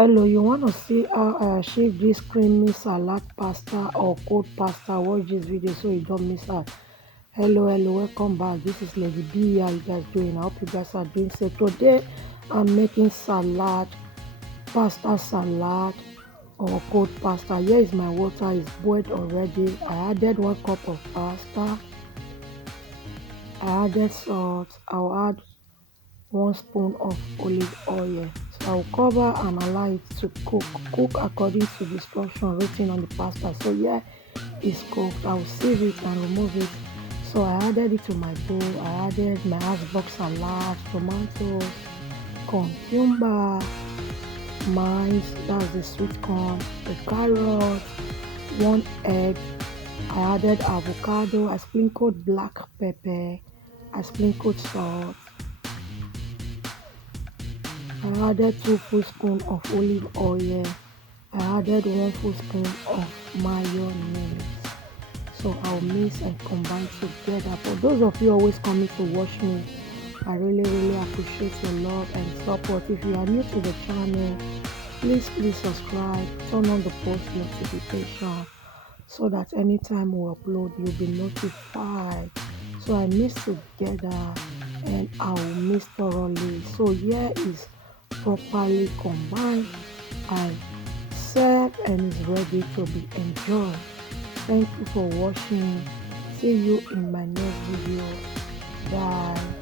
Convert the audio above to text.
Hello, you want to see how I achieve this creamy salad pasta or cold pasta? Watch this video so you don't miss out. Hello, welcome back. This is Lady B. How you guys doing? I hope you guys are doing so. Today I'm making salad, pasta salad or cold pasta. Here is my water, is boiled already. I added 1 cup of pasta. I added salt. I'll add 1 spoon of olive oil. So I'll cover and allow it to cook according to the instruction written on the pasta. So yeah, it's cooked. I'll sieve it and remove it. So I added it to my bowl. I added my iceberg salad, tomatoes, cucumber, maize, that's the sweet corn, the carrot, 1 egg. I added avocado. I sprinkled black pepper. I sprinkled salt. I added 2 full spoons of olive oil. I added 1 full spoon of mayonnaise. So I'll mix and combine together. For those of you always coming to watch me, I really appreciate your love and support. If you are new to the channel, please subscribe, turn on the post notification so that anytime we upload you'll be notified. So I mix together and I will mix thoroughly. So here is properly combined and served and is ready to be enjoyed. Thank you for watching. See you in my next video. Bye.